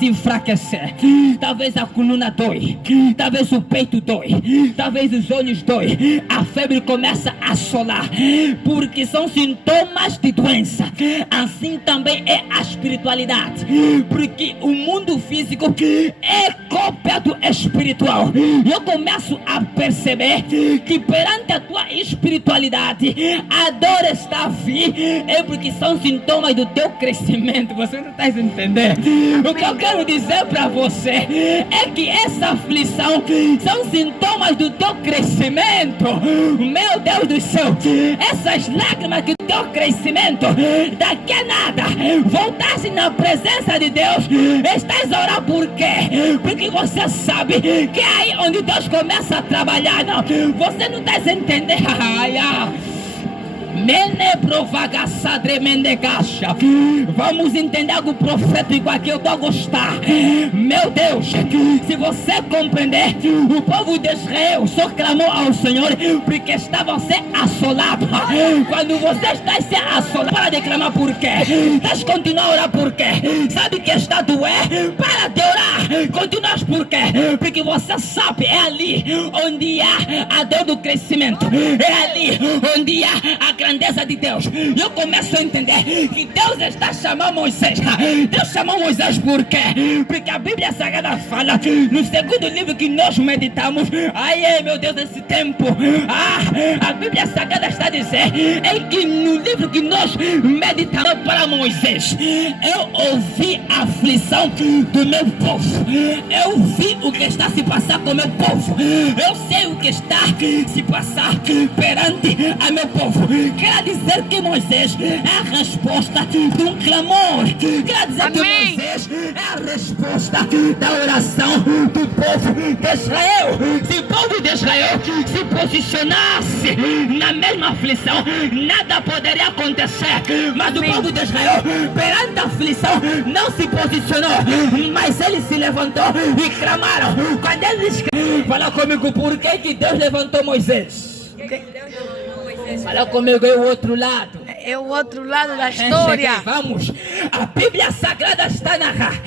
se enfraquecer. Talvez a coluna dói, talvez o peito dói, talvez os olhos dói, a febre começa a assolar, porque são sintomas de doença. Assim também é a espiritualidade, porque o mundo físico é cópia do espiritual. Eu começo a perceber que perante a tua espiritualidade a dor está a vir, é porque são sintomas do teu crescimento. Você não está entendendo? O que eu quero dizer para você é que essa aflição são sintomas do teu crescimento. Meu Deus do céu, essas lágrimas que o teu crescimento daqui a nada voltasse na presença de Deus. Estás a orar por quê? Porque você sabe que é aí onde Deus começa a trabalhar. Não, você não está entendendo. Vamos entender algo profético aqui. Eu estou a gostar. Meu Deus, se você compreender, o povo de Israel só clamou ao Senhor porque estavam sendo assolados. Quando você está sendo assolado, para de clamar por quê? Estás continuando a orar por quê? Sabe que está doer? Para de orar. Continuas por quê? Porque você sabe, é ali onde há a dor do crescimento, é ali onde há a grandeza de Deus. Eu começo a entender que Deus está chamando Moisés. Deus chamou Moisés por quê? Porque a Bíblia Sagrada fala no segundo livro que nós meditamos. Ai, meu Deus, esse tempo. A Bíblia Sagrada está dizendo é que no livro que nós meditamos para Moisés, eu ouvi a aflição do meu povo. Eu vi o que está se passando com o meu povo. Eu sei o que está se passar perante a meu povo. Quer dizer que Moisés é a resposta de um clamor. Quer dizer Amém. Que Moisés é a resposta da oração do povo de Israel. Se o povo de Israel se posicionasse na mesma aflição, nada poderia acontecer. Mas Amém. O povo de Israel, perante a aflição, não se posicionou, mas eles se levantou e clamaram. Quando eles fala comigo, por que Deus levantou Moisés? Fala comigo, é o outro lado. É o outro lado da história. Vamos, a Bíblia Sagrada está narrada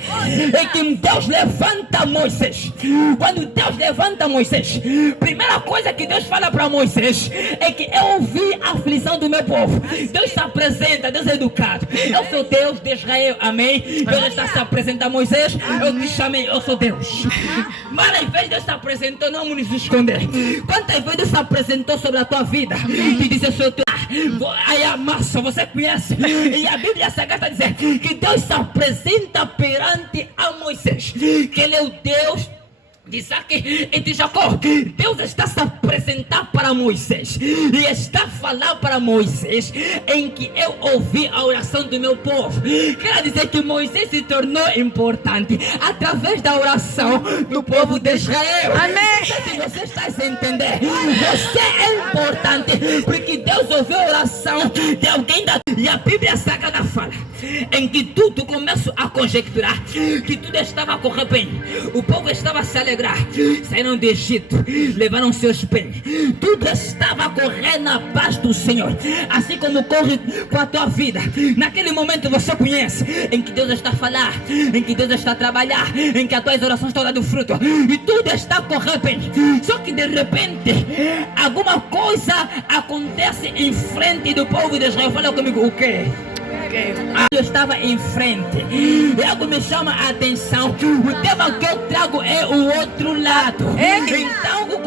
é que Deus levanta Moisés. Quando Deus levanta Moisés, primeira coisa que Deus fala para Moisés é que eu ouvi a aflição do meu povo. Deus se apresenta, Deus é educado. Eu sou Deus de Israel, amém? Deus está se apresentando a Moisés. Eu te chamei, eu sou Deus. Mas às vezes Deus se apresentou, não vamos nos esconder. Quantas vezes Deus se apresentou sobre a tua vida e disse, eu sou teu. Aí a massa, você conhece. E a Bíblia Sagrada está dizendo que Deus se apresenta perante a Moisés, que Ele é o Deus de Isaac e de Jacó. Deus está se apresentar para Moisés e está a falar para Moisés em que eu ouvi a oração do meu povo. Quer dizer que Moisés se tornou importante através da oração do povo de Israel. Amém. Se você está a entender, você é importante porque Deus ouviu a oração de alguém e a Bíblia Sagrada fala em que tudo começa a conjecturar que tudo estava a correr bem. O povo estava a se alegrar. Saíram do Egito, levaram seus bens. Tudo estava a correr na paz do Senhor, assim como corre com a tua vida. Naquele momento você conhece em que Deus está a falar, em que Deus está a trabalhar, em que as tuas orações estão dando fruto e tudo está a correr bem. Só que de repente alguma coisa acontece em frente do povo de Israel. Fala comigo, o quê? Eu estava em frente e algo me chama a atenção. O tema que eu trago é o outro lado. Então eu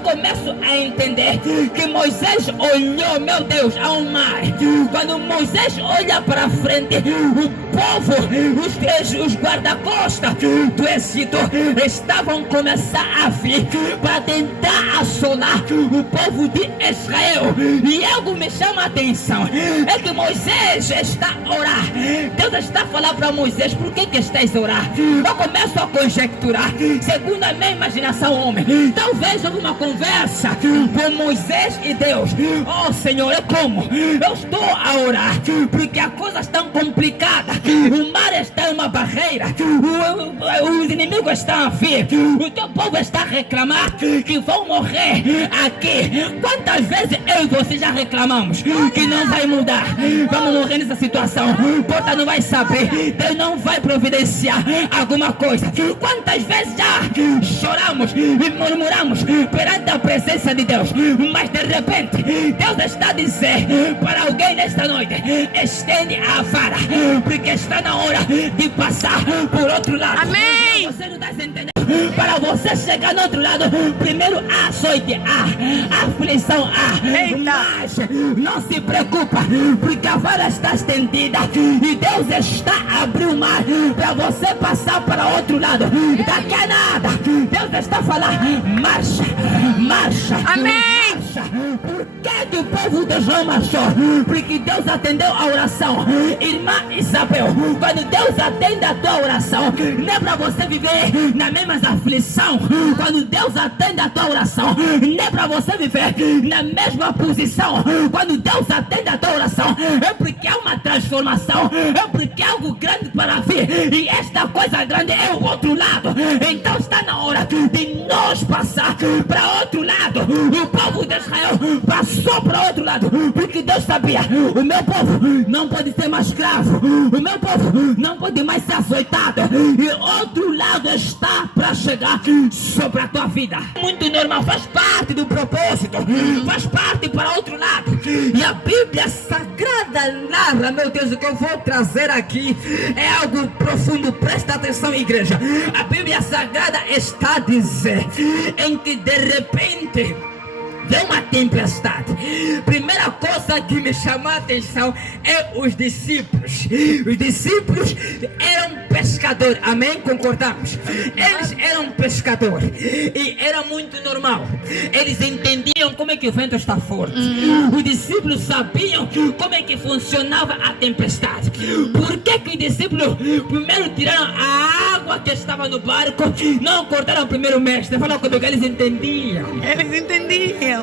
começo a entender que Moisés olhou, meu Deus, ao mar. Quando Moisés olha para frente, o povo, os guarda-costas do Egito estavam começando a vir para tentar assolar o povo de Israel. E algo me chama a atenção é que Moisés está a orar. Deus está a falar para Moisés, por que estás a orar? Eu começo a conjecturar, segundo a minha imaginação, homem. Talvez houve uma conversa com Moisés e Deus. Oh Senhor, como? Eu estou a orar porque as coisas estão complicadas O mar está em uma barreira. Os inimigos estão a vir. O teu povo está a reclamar que vão morrer aqui. Quantas vezes eu e você já reclamamos que não vai mudar? Vamos morrer nessa situação. Porta não vai saber. Deus não vai providenciar alguma coisa. Quantas vezes já choramos e murmuramos perante a presença de Deus? Mas de repente Deus está a dizer para alguém nesta noite: estende a vara, porque está na hora de passar por outro lado. Amém. Você não está entendendo? Para você chegar no outro lado, primeiro há açoite, há aflição, Eita. mas não se preocupa, porque a vara está estendida e Deus está a abrir o mar para você passar para outro lado. Daqui a nada, Deus está a falar: marcha, marcha. Amém. Marcha. Por que o povo de João marchou? Porque Deus atendeu a oração. Irmã Isabel, quando Deus atende a tua oração, não é para você viver na mesma aflição. Quando Deus atende a tua oração, não é para você viver na mesma posição. Quando Deus atende a tua oração, é porque há uma transformação, é porque há algo grande para vir, e esta coisa grande é o outro lado. Então está na hora de nós passar para outro lado. O povo de Israel passou para outro lado, porque Deus sabia: o meu povo não pode ser mais escravo, o meu povo não pode mais ser açoitado, e outro lado está para chegar sobre a tua vida. Muito normal, faz parte do propósito, faz parte para outro lado. E a Bíblia Sagrada narra, meu Deus, o que eu vou trazer aqui é algo profundo. Presta atenção, igreja. A Bíblia Sagrada está a dizer em que de repente veio uma tempestade. Primeira coisa que me chamou a atenção é os discípulos. Os discípulos eram pescadores, amém? Concordamos? Eles eram pescadores e era muito normal. Eles entendiam como é que o vento está forte. Os discípulos sabiam como é que funcionava a tempestade. Por que que os discípulos primeiro tiraram a água que estava no barco, não acordaram primeiro o mestre? Fala comigo, eles entendiam. Eles entendiam.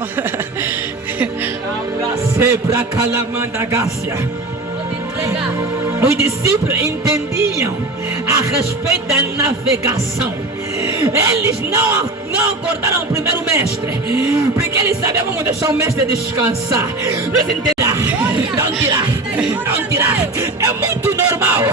Os discípulos entendiam a respeito da navegação. Eles não acordaram o primeiro mestre, porque eles sabiam: vamos deixar o mestre descansar. Nós entendemos. Não tirar. É muito normal.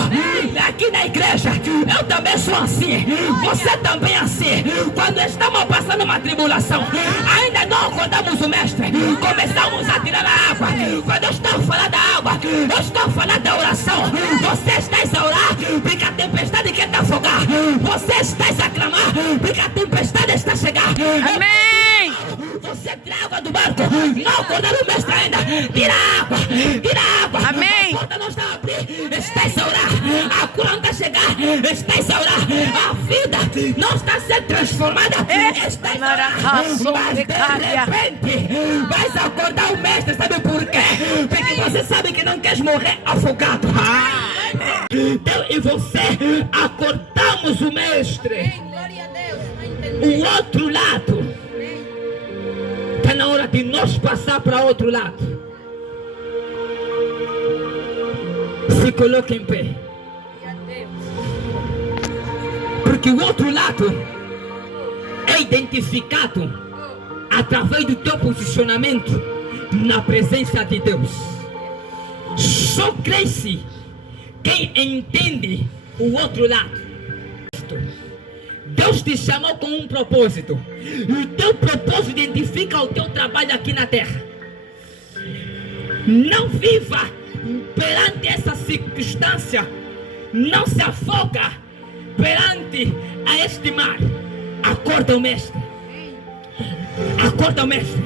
Aqui na igreja, eu também sou assim. Você também é assim. Quando estamos passando uma tribulação, ainda não acordamos o mestre, começamos a tirar a água. Quando eu estou falando da água, eu estou falando da oração. Você está a orar porque a tempestade quer te afogar. Você está a clamar porque a tempestade está a chegar. Amém. Você tira água do barco, não acordaram o mestre ainda. Tira água. Amém. A porta não está a abrir, está a orar. A cura não está a chegar, está a orar. A vida não está a ser transformada, está a orar. Mas de repente vais acordar o mestre. Sabe por quê? Porque você sabe que não queres morrer afogado. Então e você acordamos o mestre. O outro lado. Está na hora de nós passar para outro lado. Se coloque em pé. Porque o outro lado é identificado através do teu posicionamento na presença de Deus. Só cresce quem entende o outro lado. Deus te chamou com um propósito. E o teu propósito identifica o teu trabalho aqui na terra. Não viva perante essa circunstância. Não se afoga perante a este mar. Acorda o mestre. Acorda o mestre.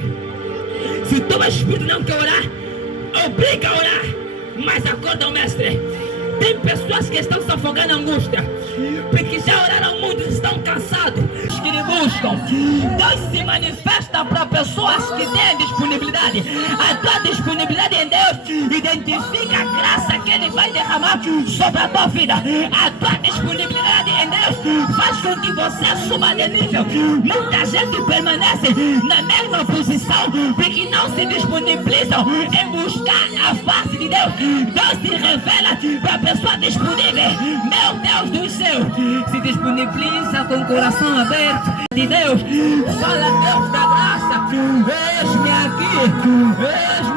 Se o teu espírito não quer orar, obriga a orar. Mas acorda o mestre. Tem pessoas que estão se afogando em angústia, porque já oraram muito, estão cansados, que lhe buscam. Deus se manifesta para pessoas que têm disponibilidade. A tua disponibilidade em Deus identifica a graça que Ele vai derramar sobre a tua vida. A tua disponibilidade em Deus faz com que você suba de nível. Muita gente permanece na mesma posição porque não se disponibilizam em buscar a face de Deus. Deus se revela para a pessoa disponível. Meu Deus do céu, se disponibiliza com o coração aberto de Deus. Fala, Deus da graça, eis-me aqui, eis-me